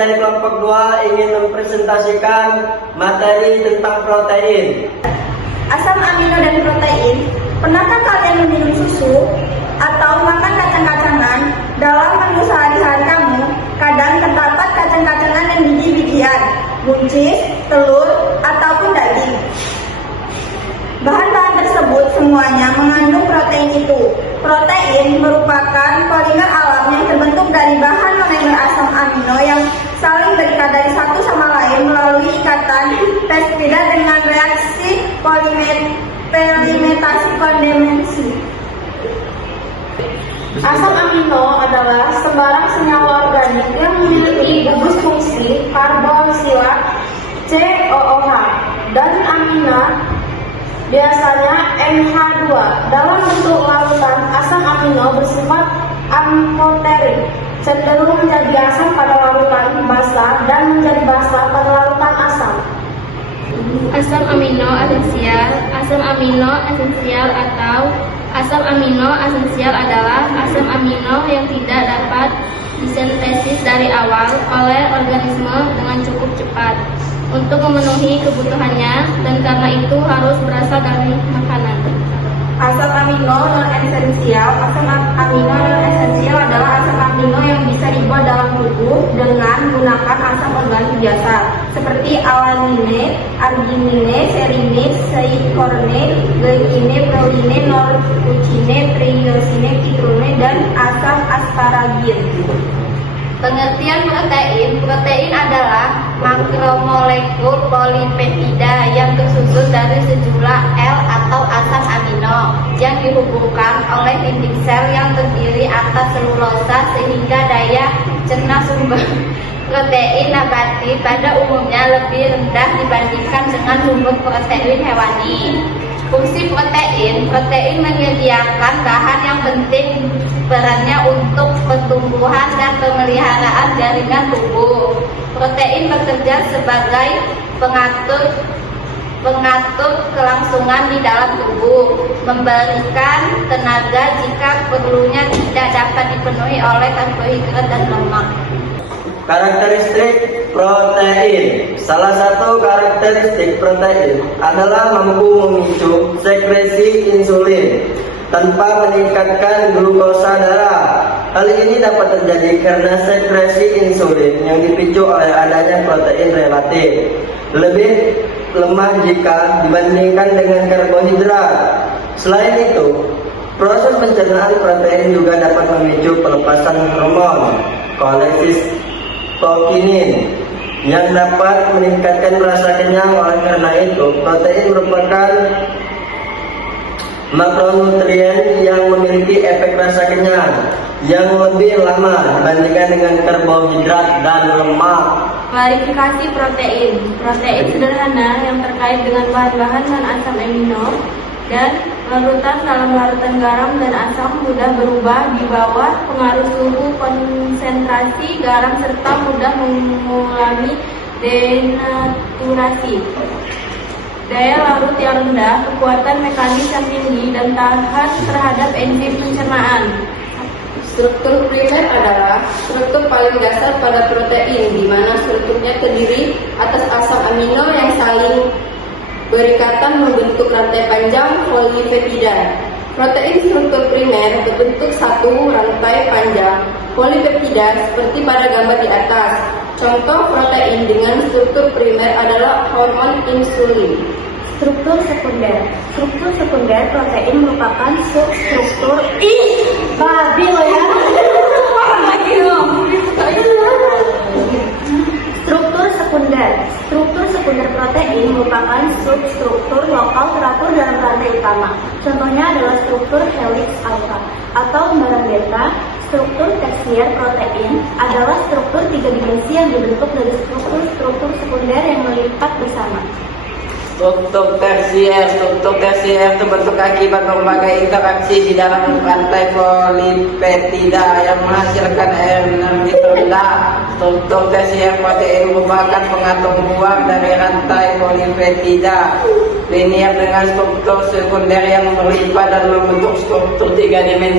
dari kelompok 2 ingin mempresentasikan materi tentang protein. Asam amino dan protein. Pernahkah kalian minum susu atau makan kacang-kacangan? Dalam menu sehari-hari kamu, kadang terdapat kacang-kacangan dan biji-bijian, buncis, telur, ataupun daging. Bahan-bahan tersebut semuanya mengandung protein itu. Protein merupakan polimer alam yang terbentuk dari bahan monomer asam amino yang saling terikat dari satu sama lain melalui ikatan peptida dengan reaksi polimeritasi kondensasi. Asam amino adalah sembarang senyawa organik yang memiliki gugus fungsi karboksilat COOH dan amina, biasanya NH2. Dalam bentuk larutan, asam amino bersifat amphoteric, cenderung menjadi asam pada larutan basah dan menjadi basah pada larutan asam. Asam amino esensial atau asam amino esensial adalah asam amino yang tidak dapat disintesis dari awal oleh organisme dengan cukup cepat untuk memenuhi kebutuhannya, dan karena itu harus berasal dari makanan. Asam amino non-esensial adalah asam amino yang bisa dibuat dalam tubuh dengan menggunakan asam organik biasa seperti alanine, arginine, serine, seikorine, glycine, proline, norbucine, triiosine, citrulline, dan asam asparagin. Pengertian protein. Protein adalah makromolekul polipeptida yang tersusun dari sejumlah L atau asam amino yang dihubungkan oleh dinding sel yang terdiri atas selulosa sehingga daya cerna sumber protein nabati pada umumnya lebih rendah dibandingkan dengan sumber protein hewani. Fungsi protein menyediakan bahan yang penting perannya untuk pertumbuhan dan pemeliharaan jaringan tubuh. Protein bekerja sebagai pengatur kelangsungan di dalam tubuh, memberikan tenaga jika perlunya tidak dapat dipenuhi oleh karbohidrat dan lemak. Karakteristik protein. Salah satu karakteristik protein adalah mampu memicu sekresi insulin tanpa meningkatkan glukosa darah. Hal ini dapat terjadi karena sekresi insulin yang dipicu oleh adanya protein relatif lebih lemah jika dibandingkan dengan karbohidrat. Selain itu, proses pencernaan protein juga dapat memicu pelepasan hormon kolesistokinin yang dapat meningkatkan rasa kenyang. Oleh karena itu, protein merupakan makronutrien yang memiliki efek rasa kenyang yang lebih lama dibandingkan dengan karbohidrat dan lemak. Klarifikasi protein. Protein sederhana yang terkait dengan bahan-bahan non-asam amino dan larutan dalam larutan garam dan asam mudah berubah di bawah pengaruh suhu konsentrasi garam serta mudah mengalami denaturasi. Daya larut yang rendah, kekuatan mekanis yang tinggi, dan tahan terhadap enzim pencernaan. Struktur primer adalah struktur paling dasar pada protein, di mana strukturnya terdiri atas asam amino yang saling berikatan membentuk rantai panjang polipeptida. Protein struktur primer berbentuk satu rantai panjang polipeptida seperti pada gambar di atas. Contoh protein dengan struktur primer adalah hormon insulin. Struktur sekunder. Struktur sekunder protein merupakan substruktur babi lo ya. Struktur sekunder. Struktur sekunder protein merupakan substruktur lokal teratur dalam rantai utama. Contohnya adalah struktur helix alpha atau lembaran beta. Struktur tersier protein adalah struktur tiga dimensi yang dibentuk dari struktur sekunder yang melipat bersama. Struktur tersier itu bentuk akibat berbagai interaksi di dalam rantai polipeptida yang menghasilkan energi rendah. Struktur tersier protein merupakan pengatur buang dari rantai polipeptida linear dengan struktur sekunder yang berlipat dan membentuk struktur tiga dimensi.